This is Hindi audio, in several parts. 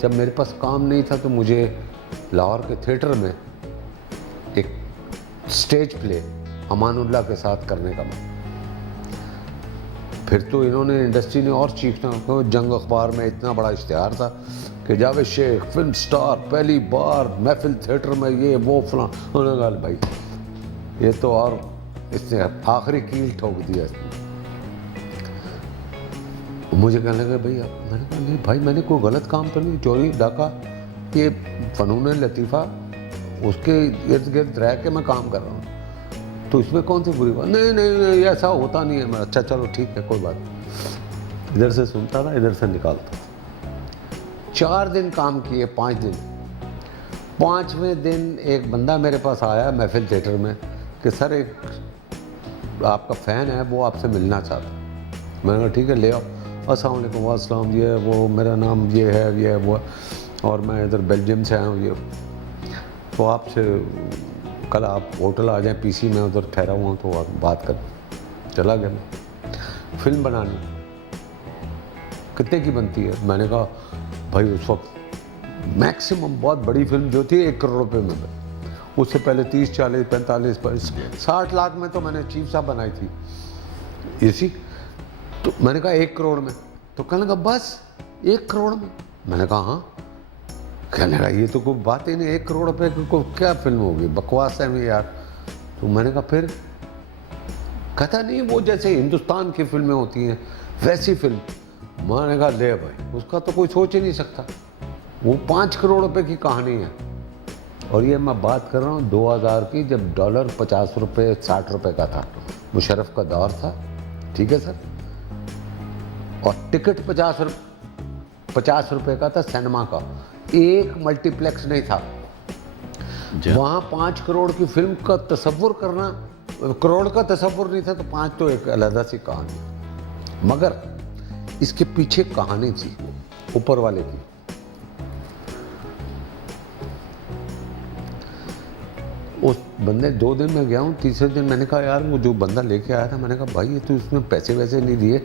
जब मेरे पास काम नहीं था तो मुझे लाहौर के थिएटर में एक स्टेज प्ले अमानुल्लाह के साथ करने का मन। फिर तो इन्होंने इंडस्ट्री ने और चीखना, तो जंग अखबार में इतना बड़ा इश्तिहार था कि जावेद शेख फिल्म स्टार पहली बार महफिल थिएटर में, ये वो फलां। उन्होंने कहा भाई ये तो, और इसने आखिरी कील ठोक दिया इसने। मुझे कहने लगे भैया, मैंने कहा नहीं भाई, मैंने कोई गलत काम तो नहीं, चोरी डाका, ये फ़नून लतीफ़ा उसके इर्द गिर्द रह के मैं काम कर रहा हूँ, तो इसमें कौन सी बुरी बात? नहीं नहीं नहीं, ऐसा होता नहीं है। मैं अच्छा चलो ठीक है, कोई बात नहीं। इधर से सुनता था, इधर से निकालता। 4 दिन काम किए, 5 दिन। 5वें दिन एक बंदा मेरे पास आया महफिल थिएटर में कि सर एक आपका फ़ैन है, वो आपसे मिलना चाहता। मैंने कहा ठीक है, ले आओ। अस्सलाम वालेकुम। वालेकुम, ये वो मेरा नाम ये है वो, और मैं इधर बेल्जियम से आया हूँ, ये तो आपसे कल आप होटल आ जाएं, पीसी में उधर ठहरा हुआ हूँ, तो आप बात कर। चला गया मैं। फिल्म बनानी कितने की बनती है? मैंने कहा भाई उस वक्त मैक्सिमम बहुत बड़ी फिल्म जो थी 1 करोड़ रुपए में, उससे पहले 30, 40, 45, 60 लाख में तो मैंने चीफ साहब बनाई थी इसी। तो मैंने कहा 1 करोड़ में, तो कहने लगा बस 1 करोड़ में? मैंने कहा हाँ। कहने लगा ये तो कोई बात ही नहीं, 1 करोड़ रुपए को क्या फिल्म होगी, बकवास है मैं यार। तो मैंने कहा फिर? कहता नहीं वो जैसे हिंदुस्तान की फिल्में होती हैं वैसी फिल्म। मैंने कहा ले भाई, उसका तो कोई सोच ही नहीं सकता, वो 5 करोड़ रुपए की कहानी है। और ये मैं बात कर रहा हूँ 2000 की, जब डॉलर 50 रुपये 60 रुपये का था, मुशर्रफ का दौर था, ठीक है सर। और टिकट 50 रुपये का था सिनेमा का, एक मल्टीप्लेक्स नहीं था वहाँ। 5 करोड़ की फिल्म का तसव्वुर करना, करोड़ का तसव्वुर नहीं था, तो 5 तो एक अलग सी कहानी। मगर इसके पीछे कहानी थी ऊपर वाले की। उस बंदे 2 दिन में गया हूँ, तीसरे दिन मैंने कहा यार वो जो बंदा लेके आया था, मैंने कहा भाई ये तो इसमें पैसे वैसे नहीं दिए,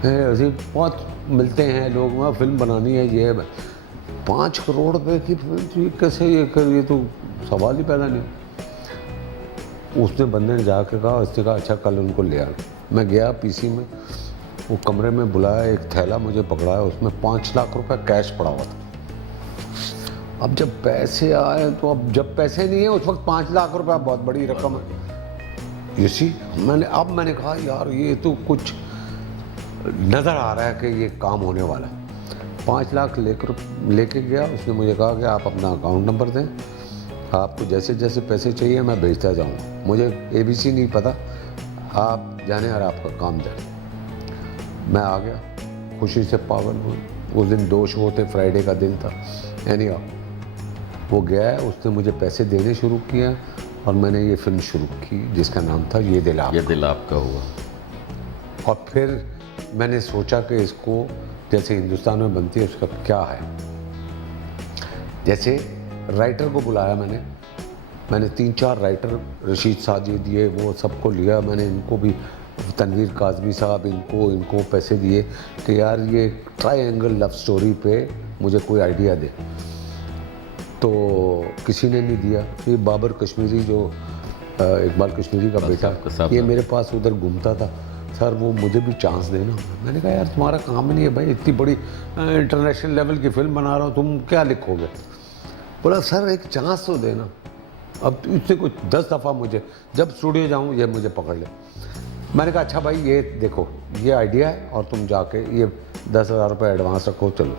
ऐसे बहुत मिलते हैं लोग, वहाँ फिल्म बनानी है, ये है 5 करोड़ रुपए की फिल्म कैसे ये कर, ये तो सवाल ही पैदा नहीं। उसने बंदे ने जाके कहा, उसने कहा अच्छा कल उनको ले आना। मैं गया पीसी में, वो कमरे में बुलाया, एक थैला मुझे पकड़ाया, उसमें 5 लाख रुपए कैश पड़ा हुआ था। अब जब पैसे आए तो, अब जब पैसे नहीं है उस वक्त 5 लाख रुपए बहुत बड़ी रकम है। इसी मैंने कहा यार ये तो कुछ नज़र आ रहा है कि ये काम होने वाला है। 5 लाख लेके गया। उसने मुझे कहा कि आप अपना अकाउंट नंबर दें, आपको जैसे जैसे पैसे चाहिए मैं भेजता जाऊँ, मुझे ABC नहीं पता, आप जाने और आपका काम जाने। मैं आ गया, खुशी से पागल हुई। उस दिन 2 शो थे, फ्राइडे का दिन था। वो गया, उसने मुझे पैसे देने शुरू किया और मैंने ये फिल्म शुरू की जिसका नाम था ये दिल आपका हुआ। और फिर मैंने सोचा कि इसको जैसे हिंदुस्तान में बनती है उसका क्या है। जैसे राइटर को बुलाया मैंने 3-4 राइटर, रशीद साजिद, ये वो सबको लिया मैंने, इनको भी, तनवीर काज़मी साहब, इनको पैसे दिए कि यार ये ट्रायंगल लव स्टोरी पे मुझे कोई आइडिया दे। तो किसी ने नहीं दिया। ये बाबर कश्मीरी, जो इकबाल कश्मीरी का बेटा, ये मेरे पास उधर घूमता था, सर वो मुझे भी चांस देना। मैंने कहा यार तुम्हारा काम नहीं है भाई, इतनी बड़ी इंटरनेशनल लेवल की फिल्म बना रहा हूँ, तुम क्या लिखोगे? बोला सर एक चांस तो देना। अब इससे कुछ 10 दफ़ा मुझे, जब स्टूडियो जाऊँ ये मुझे पकड़ ले। मैंने कहा अच्छा भाई ये देखो ये आइडिया है, और तुम जाके ये 10,000 रुपये एडवांस रखो, चलो।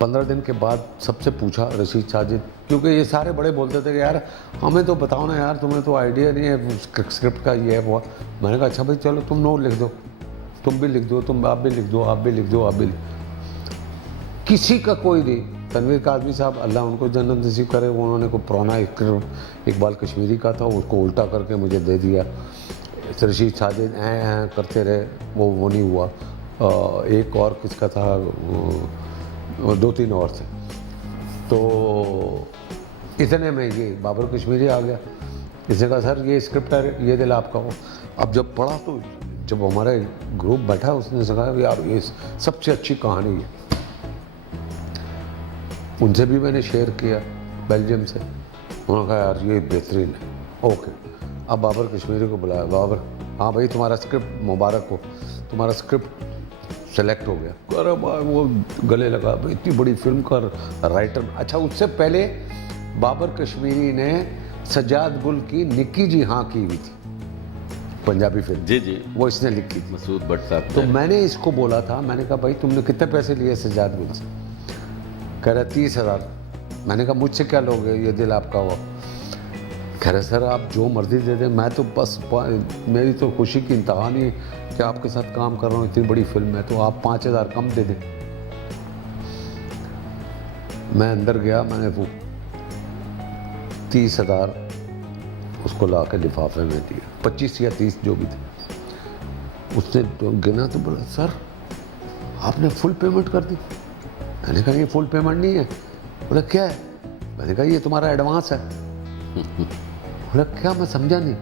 15 दिन के बाद सबसे पूछा रशीद साजिद, क्योंकि ये सारे बड़े बोलते थे कि यार हमें तो बताओ ना यार, तुम्हें तो आइडिया नहीं है स्क्रिप्ट का, ये है वो। मैंने कहा अच्छा भाई चलो तुम नोट लिख दो, तुम भी लिख दो, आप भी लिख दो, आप भी लिख दो। किसी का कोई नहीं। तनवीर काज़मी साहब, अल्लाह उनको जन्नत नसीब करे, उन्होंने को पुराना इकबाल कश्मीरी का था, उसको उल्टा करके मुझे दे दिया। रशीद साजिद ऐ करते रहे, वो नहीं हुआ। एक और किसका था, 2-3 और थे। तो इतने में ये बाबर कश्मीरी आ गया। इसने कहा सर ये स्क्रिप्ट है, ये दिल आपका हो। अब जब पढ़ा तो जब हमारा ग्रुप बैठा उसने कहा यार ये सबसे अच्छी कहानी है। उनसे भी मैंने शेयर किया बेल्जियम से, उन्होंने कहा यार ये बेहतरीन है। ओके, अब बाबर कश्मीरी को बुलाया। बाबर, हाँ भाई तुम्हारा स्क्रिप्ट मुबारक हो, तुम्हारा स्क्रिप्ट सेलेक्ट हो गया। अरे वो गले लगा, भाई इतनी बड़ी फिल्म का राइटर। अच्छा, उससे पहले बाबर कश्मीरी ने सज्जाद गुल की निक्की जी हाँ की हुई थी, पंजाबी फिल्म। जी जी, वो इसने लिखी थी, मसूद भट्ट साहब। तो मैंने इसको बोला था, मैंने कहा भाई तुमने कितने पैसे लिए सज्जाद गुल से? कह रहा 30,000। मैंने कहा मुझसे क्या लोगे, ये दिल आपका हुआ। कह रहे सर आप जो मर्जी दे दें, मैं तो बस मेरी तो खुशी की इंतहा नहीं कि आपके साथ काम कर रहा हूँ, इतनी बड़ी फिल्म है, तो आप 5,000 कम दे दें। मैं अंदर गया, मैंने वो 30,000 उसको ला के लिफाफे में दिया, 25 या 30 जो भी थे। उसने तो गिना तो बोला सर आपने फुल पेमेंट कर दी। मैंने कहा ये फुल पेमेंट नहीं है। बोला क्या है? मैंने कहा ये तुम्हारा एडवांस है। बोला क्या? मैं समझा नहीं।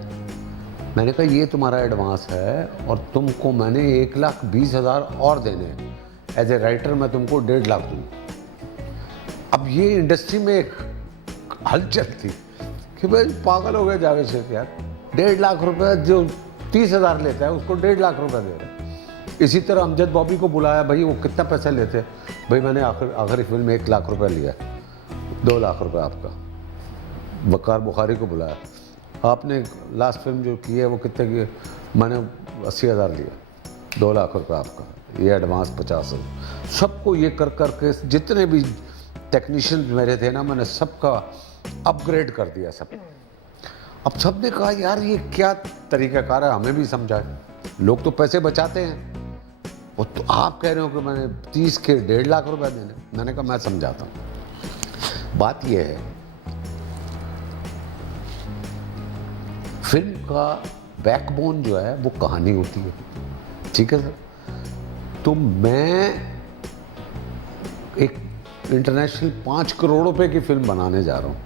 मैंने कहा ये तुम्हारा एडवांस है और तुमको मैंने 1,20,000 और देने हैं। एज ए राइटर मैं तुमको 1.5 लाख दूँ। अब ये इंडस्ट्री में एक हलचल थी कि भाई पागल हो गए जावेद शेख यार, 1.5 लाख रुपए जो 30,000 लेता है उसको 1.5 लाख रुपए दे रहे हैं। इसी तरह अमजद बॉबी को बुलाया, भाई वो कितना पैसा लेते हैं? भाई मैंने आखिरी फिल्म में 1 लाख रुपए लिया, 2 लाख रुपए आपका। वकार बुखारी को बुलाया, आपने लास्ट फिल्म जो की है वो कितने की? मैंने 80,000 लिया, 2 लाख रुपए आपका, ये एडवांस 50,000। सबको ये कर कर के जितने भी टेक्नीशियन मेरे थे ना, मैंने सबका अपग्रेड कर दिया सब। अब सब ने कहा यार ये क्या तरीक़ाकार है, हमें भी समझाए। लोग तो पैसे बचाते हैं, और तो आप कह रहे हो कि मैंने 30 के 1.5 लाख रुपए देने। मैंने कहा मैं समझाता हूँ। बात यह है फिल्म का बैकबोन जो है वो कहानी होती है, ठीक है सर? तो मैं एक इंटरनेशनल 5 करोड़ रुपए की फिल्म बनाने जा रहा हूँ,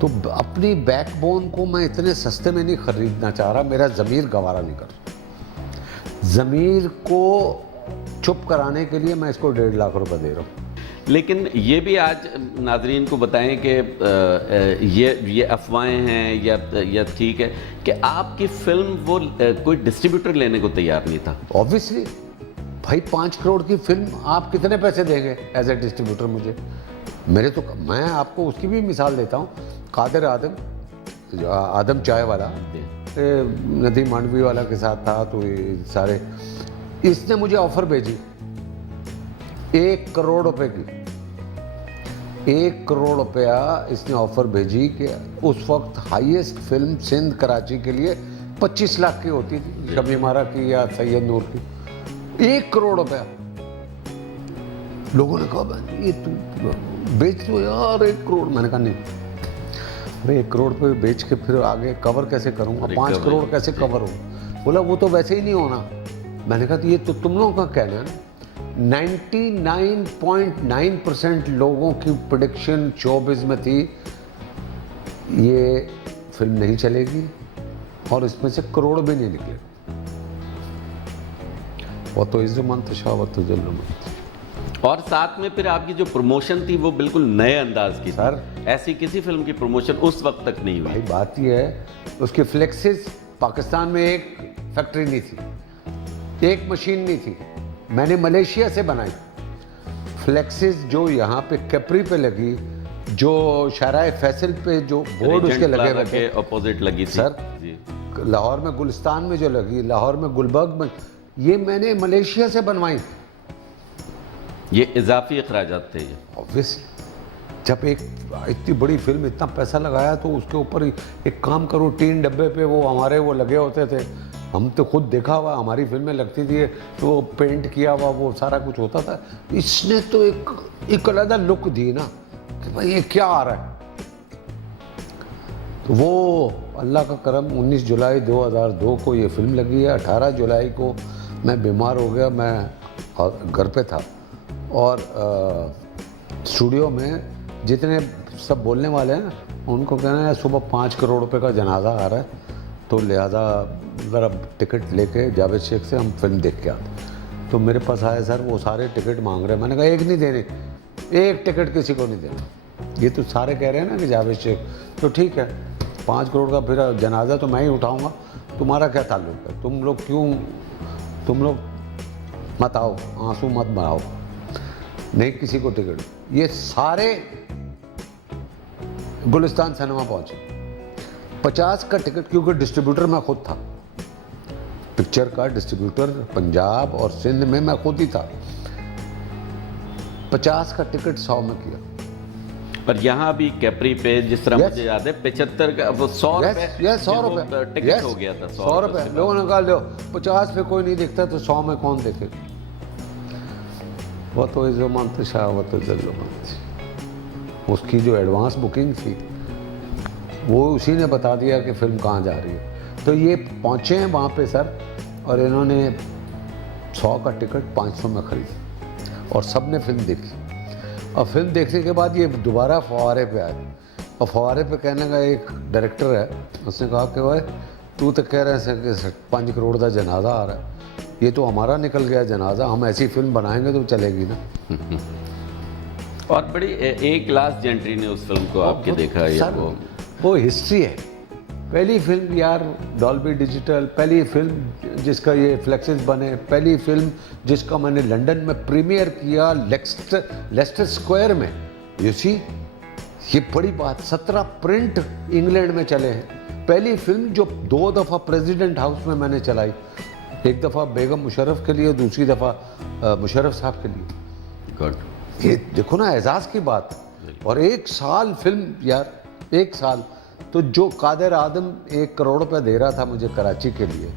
तो अपनी बैकबोन को मैं इतने सस्ते में नहीं खरीदना चाह रहा, मेरा ज़मीर गवारा नहीं कर रहा। ज़मीर को चुप कराने के लिए मैं इसको 1.5 लाख रुपए दे रहा हूँ। लेकिन ये भी आज नाजरीन को बताएं कि ये अफवाहें हैं या ठीक है कि आपकी फिल्म वो कोई डिस्ट्रीब्यूटर लेने को तैयार नहीं था। ऑब्वियसली भाई 5 करोड़ की फिल्म आप कितने पैसे देंगे एज ए डिस्ट्रीब्यूटर मुझे? मेरे तो मैं आपको उसकी भी मिसाल देता हूँ। कादिर आदम चाय वाला नदीम मांडवी वाला के साथ था, तो ये सारे इसने मुझे ऑफर भेजी 1 करोड़ रुपए की। 1 करोड़ रुपया इसने ऑफर भेजी कि उस वक्त हाईएस्ट फिल्म सिंध कराची के लिए 25 लाख की होती थी, शमी मारा की या सैयद नूर की। 1 करोड़ रुपया। लोगों ने कहा ये तुम बेच दो यार 1 करोड़। मैंने कहा नहीं, अरे 1 करोड़ पे बेच के फिर आगे कवर कैसे करूँगा? 5 करोड़ कैसे कवर हो? बोला वो तो वैसे ही नहीं होना। मैंने कहा ये तो तुम लोगों का कहना है। 99.9% लोगों की प्रेडिक्शन शोबिज़ में थी ये फिल्म नहीं चलेगी और इसमें से करोड़ भी नहीं निकले। वो तो इज़्ज़ुमन तशा वो तो जल्लुमन। और साथ में फिर आपकी जो प्रमोशन थी वो बिल्कुल नए अंदाज की सर, ऐसी किसी फिल्म की प्रमोशन उस वक्त तक नहीं हुई। भाई बात ये है, उसके फ्लेक्सेस पाकिस्तान में एक फैक्ट्री नहीं थी, एक मशीन नहीं थी, मैंने मलेशिया से बनाई। फ्लेक्सेस जो यहाँ पे कैपरी पे लगी, जो शाहराए फैसल पे जो बोर्ड उसके लगे हुए थे, अपोजिट लगी थी सर जी। लाहौर में गुलिस्तान में जो लगी, लाहौर में गुलबर्ग में, ये मैंने मलेशिया से बनवाई। ये इजाफी अखराजात थे ये। ऑब्वियसली जब एक इतनी बड़ी फिल्म इतना पैसा लगाया तो उसके ऊपर एक काम करो, 3 डब्बे पे वो हमारे वो लगे होते थे। हम तो खुद देखा हुआ, हमारी फिल्में लगती थी तो वो पेंट किया हुआ वो सारा कुछ होता था। इसने तो एक अलग लुक दी ना कि भाई ये क्या आ रहा है। तो वो अल्लाह का करम 19 जुलाई 2002 को ये फिल्म लगी है। 18 जुलाई को मैं बीमार हो गया, मैं घर पे था और स्टूडियो में जितने सब बोलने वाले हैं ना उनको कहना है सुबह 5 करोड़ रुपए का जनाजा आ रहा है, तो लिहाजा ज़रा टिकट लेके जावेद शेख से हम फिल्म देख के आते। तो मेरे पास आए सर, वो सारे टिकट मांग रहे हैं। मैंने कहा एक नहीं देने, एक टिकट किसी को नहीं देना। ये तो सारे कह रहे हैं ना कि जावेद शेख, तो ठीक है 5 करोड़ का फिर जनाजा तो मैं ही उठाऊंगा, तुम्हारा क्या ताल्लुक है? तुम लोग मत आओ, आंसू मत बनाओ, नहीं किसी को टिकट। ये सारे गुलिस्तान सिनेमा पहुंचे, 50 का टिकट, क्योंकि डिस्ट्रीब्यूटर मैं खुद था, पिक्चर का डिस्ट्रीब्यूटर पंजाब और सिंध में मैं खुद ही था। 50 का टिकट 100 में किया। पर यहाँ भी कैपरी पे जिस तरह Yes. मुझे याद है 75 का वो 100 रुपए 100 रुपए टिकट हो गया था। 100 रुपए लोगों ने कहा लो 50 पे कोई नहीं देखता तो 100 में कौन देखे? वो तो इज़्ज़त शाह, वो तो इज़्ज़त, उसकी जो एडवांस बुकिंग थी वो उसी ने बता दिया कि फिल्म कहाँ जा रही है। तो ये पहुँचे हैं वहाँ पे सर, और इन्होंने 100 का टिकट 500 में खरीदा और सब ने फिल्म देखी। और फिल्म देखने के बाद ये दोबारा फव्वारे पे आए, और फव्वारे पे कहने का एक डायरेक्टर है, उसने कहा कि भाई तू तो कह रहे हैं कि 5 करोड़ का जनाजा आ रहा है, ये तो हमारा निकल गया जनाजा, हम ऐसी फिल्म बनाएंगे तो चलेगी ना। और बड़ी एक लास्ट जेंट्री ने उस फिल्म को आपके देखा या वो हिस्ट्री है। पहली फिल्म यार डॉल्बी डिजिटल, पहली फिल्म जिसका ये फ्लेक्सेस बने, पहली फिल्म जिसका मैंने लंदन में प्रीमियर किया लेस्टर स्क्वायर में। यू सी, ये बड़ी बात, 17 प्रिंट इंग्लैंड में चले हैं। पहली फिल्म जो 2 दफ़ा प्रेसिडेंट हाउस में मैंने चलाई, एक दफ़ा बेगम मुशर्रफ के लिए, दूसरी दफ़ा मुशर्रफ साहब के लिए। गुड। ये देखो ना एजाज़ की बात। और 1 साल फिल्म यार, 1 साल तो जो कादिर आदम 1 करोड़ रुपये दे रहा था मुझे कराची के लिए,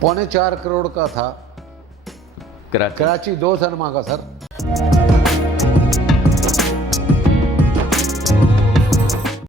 3.25 करोड़ का था कराची 2 सिनेमा का सर।